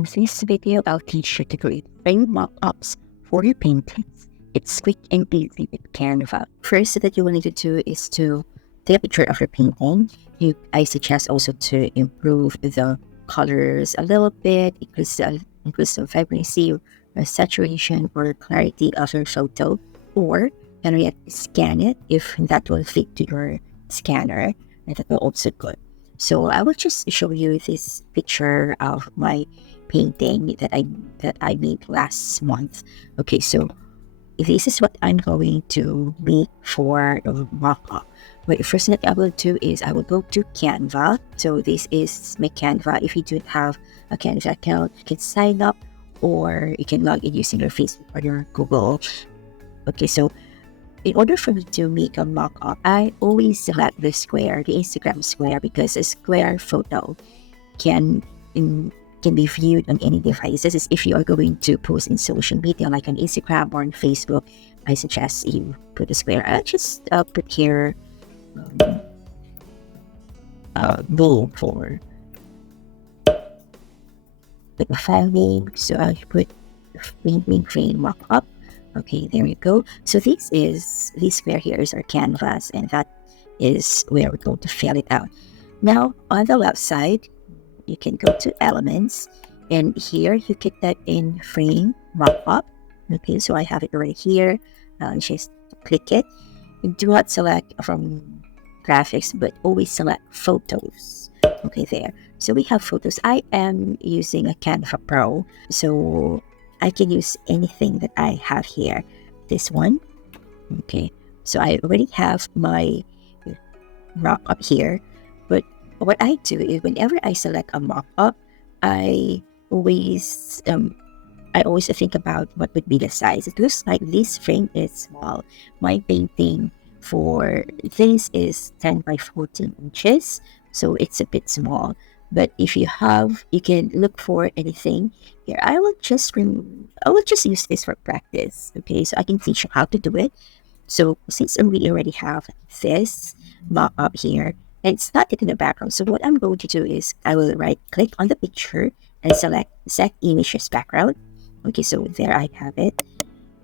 In this video, I'll teach you to create frame mock-ups for your paintings. It's quick and easy with Canva. First that you will need to do is to take a picture of your painting. I suggest also to improve the colors a little bit, increase the vibrancy or saturation or clarity of your photo, or better yet, scan it if that will fit to your scanner, and that will also good. So I will just show you this picture of my painting that I made last month. Okay, so this is what I'm going to make for a mock-up. But the first thing that I will do is I will go to Canva. So this is my Canva. If you don't have a Canva account, you can sign up or you can log in using your Facebook or your Google. Okay, so in order for me to make a mock-up, I always select the square, the Instagram square, because a square photo can be viewed on any devices. If you are going to post in social media like on Instagram or on Facebook, I suggest you put a square. I just put here name for the file name. So I put frame mock-up. Okay, there you go. So this square here is our canvas, and that is where we're going to fill it out. Now on the left side, you can go to elements, and here you can type in frame mock-up. Okay, so I have it right here. Just click it. Do not select from graphics, but always select photos. Okay, there. So we have photos. I am using a Canva Pro, so I can use anything that I have here. This one. Okay, so I already have my mock-up here, but what I do is whenever I select a mock-up, I always think about what would be the size. It looks like this frame is small. My painting for this is 10 by 14 inches, so it's a bit small. But if you can look for anything here. I will just use this for practice. Okay, so I can teach you how to do it. So since we already have this mock-up here, and it's not in the background, so what I'm going to do is I will right-click on the picture and select Set Image as Background. Okay, so there I have it.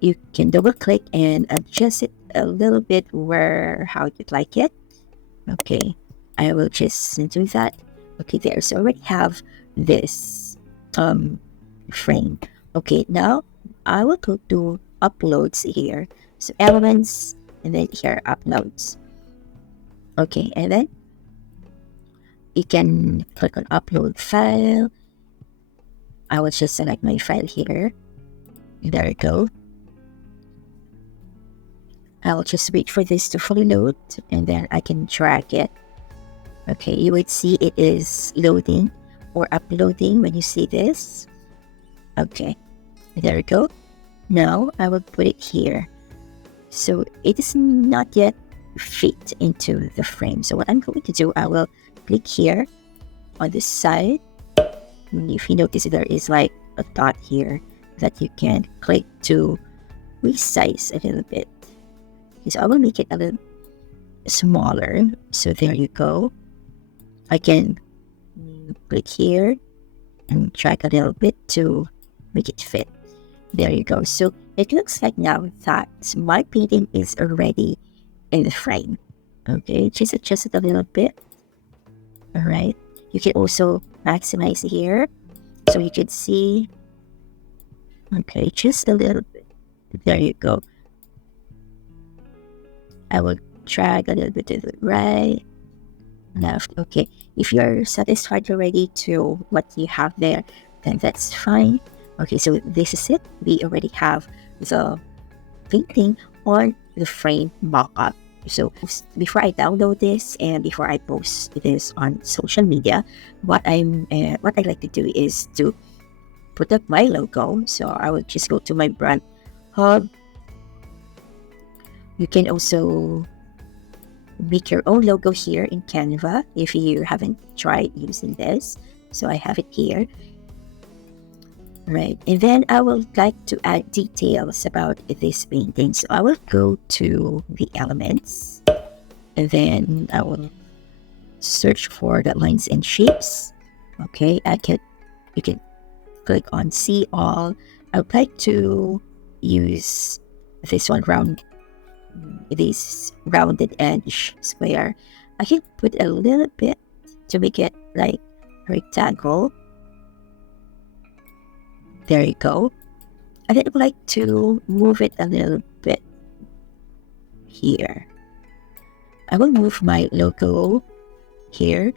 You can double-click and adjust it a little bit how you'd like it. Okay, I will just do that. Okay, there. So I already have this frame. Okay, now I will go to uploads here. So elements, and then here uploads. Okay, and then you can click on upload file. I will just select my file here. There you go. I will just wait for this to fully load, and then I can drag it. Okay, you would see it is loading or uploading when you see this. Okay, there we go. Now I will put it here. So it is not yet fit into the frame. So what I'm going to do, I will click here on this side. And if you notice, there is like a dot here that you can click to resize a little bit. Okay, so I will make it a little smaller. So there you go. I can click here and drag a little bit to make it fit. There you go. So it looks like now that my painting is already in the frame. Okay, just adjust it a little bit. All right. You can also maximize here so you can see. Okay, just a little bit. There you go. I will drag a little bit to the right. Left. Okay, if you're satisfied already to what you have there, then that's fine. Okay, so this is it. We already have the painting on the frame mock-up. So before I download this and before I post this on social media, what I like to do is to put up my logo. So I will just go to my brand hub. You can also make your own logo here in Canva if you haven't tried using this. So I have it here. Right, and then I would like to add details about this painting. So I will go to the elements, and then I will search for the lines and shapes. Okay, you can click on see all. I would like to use this one this rounded edge square. I can put a little bit to make it like rectangle. There you go. And then I would like to move it a little bit here. I will move my logo here.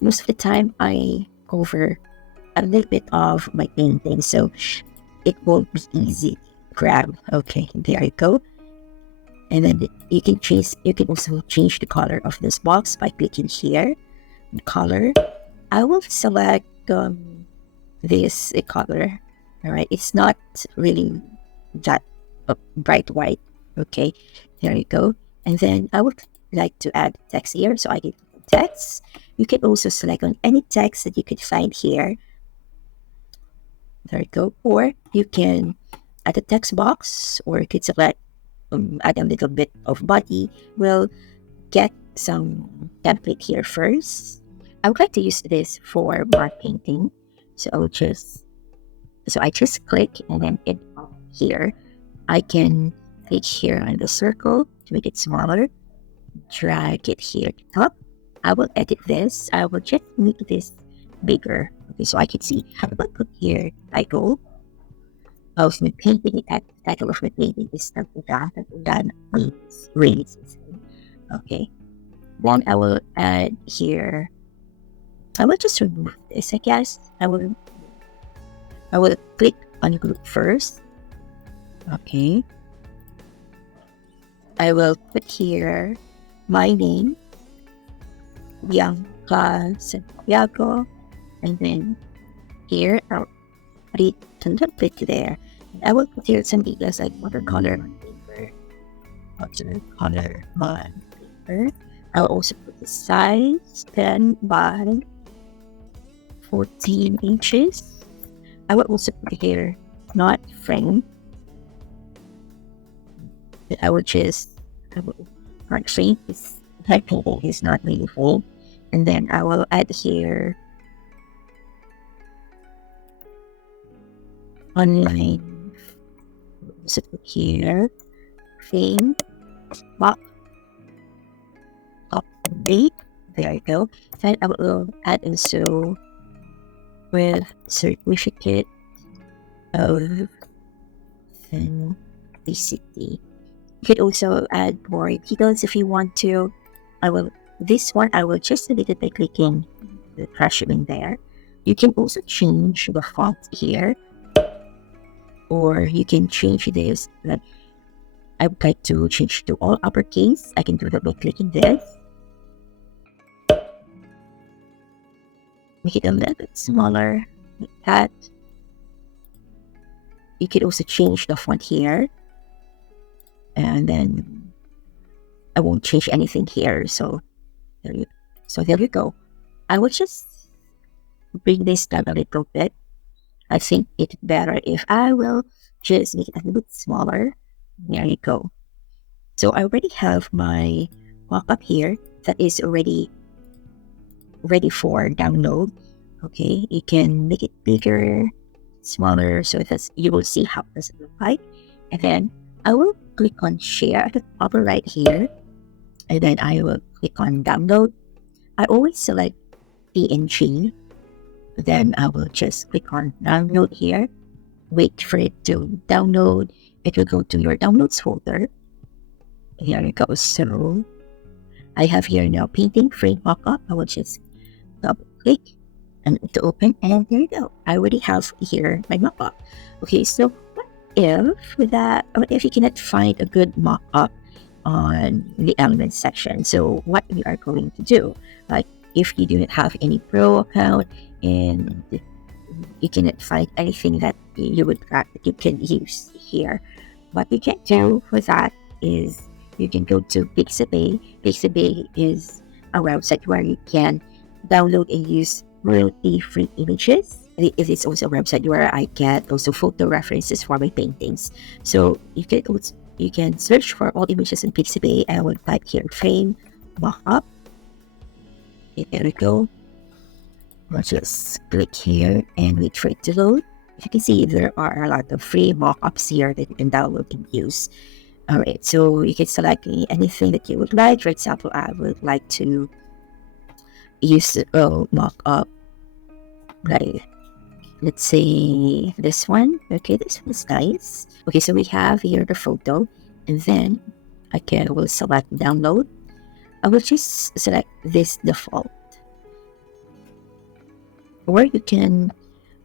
Most of the time I cover a little bit of my painting, so it won't be easy to grab. Okay, there you go. And then you can also change the color of this box by clicking here, color. I will select this color. All right, it's not really that bright white. Okay, there you go. And then I would like to add text here, so I can text. You can also select on any text that you could find here. There you go. Or you can add a text box, or you could select add a little bit of body. We'll get some template here first. I would like to use this for mark painting, so I just click, and then here I can click here on the circle to make it smaller, drag it here to top. I will edit this. I will just make this bigger, okay, so I can see. I will put here title of my painting. The title of my painting is done rains. Okay, then I will add here. I will just remove this, I guess. I will click on group first. Okay, I will put here my name, Bianca, Santiago, and then here I'll put it a little bit there. I will put here some details like watercolor on paper. Watercolor on paper. I will also put the size 10 by 14 inches. I will also put here not frame. I will not frame. This type is not really full. And then I will add here online. So put here frame box date. There you go. Then I will add also with certificate of authenticity. You could also add more details if you want to. I will just delete it by clicking the trash bin there. You can also change the font here, or you can change this. Like, I would like to change to all uppercase. I can do that by clicking this. Make it a little bit smaller, like that. You can also change the font here. And then I won't change anything here. So there you go. I will just bring this down a little bit. I think it's better if I will just make it a little bit smaller. There you go. So I already have my mock-up here that is already ready for download. Okay, you can make it bigger, smaller, so that you will see how does it look like. And then I will click on share at the upper right here, and then I will click on download. I always select PNG. Then I will just click on download here, wait for it to download. It will go to your downloads folder. Here it goes. So I have here now painting frame mockup. I will just double click and to open, and there you go. I already have here my mockup. Okay, so what if you cannot find a good mockup on the elements section? So what we are going to do, like if you do not have any pro account and you cannot find anything that you can use here, what you can do for that is you can go to Pixabay. Pixabay is a website where you can download and use royalty-free images. It is also a website where I get also photo references for my paintings. So you can search for all images in Pixabay. I will type here frame mockup. There we go. We'll just click here and wait for it to load. If you can see, there are a lot of free mock-ups here that you can download and use. Alright, so you can select anything that you would like. For example, I would like to use a mock-up, like, let's say this one. Okay, this one's nice. Okay, so we have here the photo, and then will select download. I will just select this default. Or you can,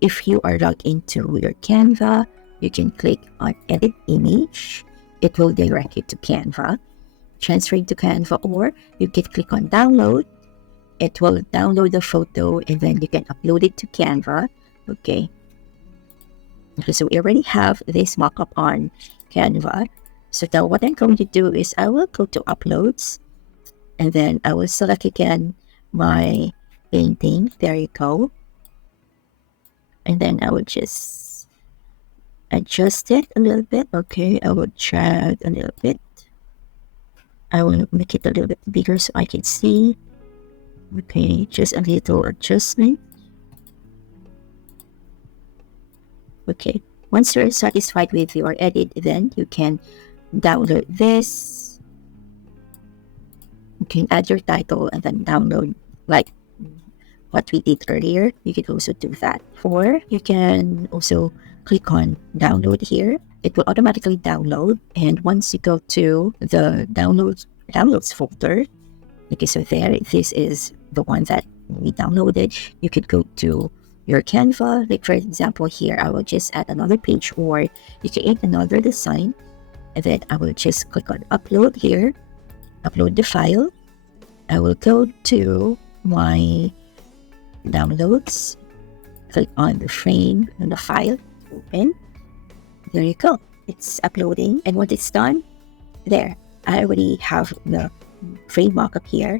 if you are logged into your Canva, you can click on edit image. It will direct you to Canva, transfer it to Canva, or you can click on download. It will download the photo and then you can upload it to Canva. Okay, so we already have this mockup on Canva. So now what I'm going to do is I will go to uploads and then I will select again my painting. There you go. And then I will just adjust it a little bit. Okay, I will drag a little bit. I will make it a little bit bigger so I can see. Okay, just a little adjustment. Okay, once you're satisfied with your edit, then you can download this. You can add your title and then download like what we did earlier. You can also do that. Or you can also click on download here. It will automatically download. And once you go to the downloads folder, okay, so there, this is the one that we downloaded. You could go to your Canva. Like for example, here, I will just add another page, or you can add another design. And then I will just click on upload here, upload the file. I will go to my downloads, click on the frame and the file, open. There you go. It's uploading. And once it's done, there, I already have the frame mockup here.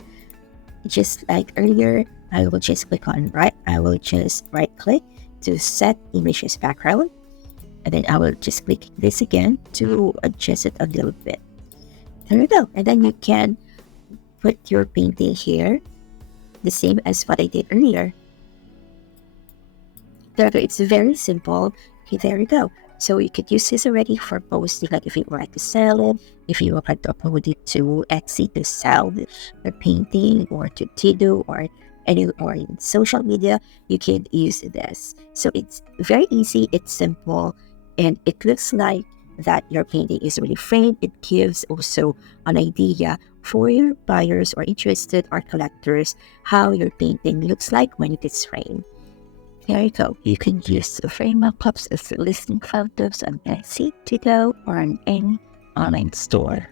Just like earlier, I will just click on I will just right click to set image as background. And then I will just click this again to adjust it a little bit. There you go. And then you can put your painting here, the same as what I did earlier. There you go. It's very simple. Okay, there you go. So you could use this already for posting, like if you would like to sell it, if you would like to upload it to Etsy to sell the painting, or to Tido, or in social media, you can use this. So it's very easy, it's simple, and it looks like that your painting is really framed. It gives also an idea for your buyers or interested art collectors how your painting looks like when it is framed. There you go. You can use the frame mockups as listing photos on Etsy, Tido, or on any online store.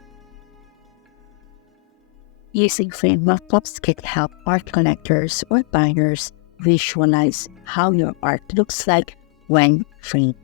Using frame mockups can help art collectors or buyers visualize how your art looks like when framed.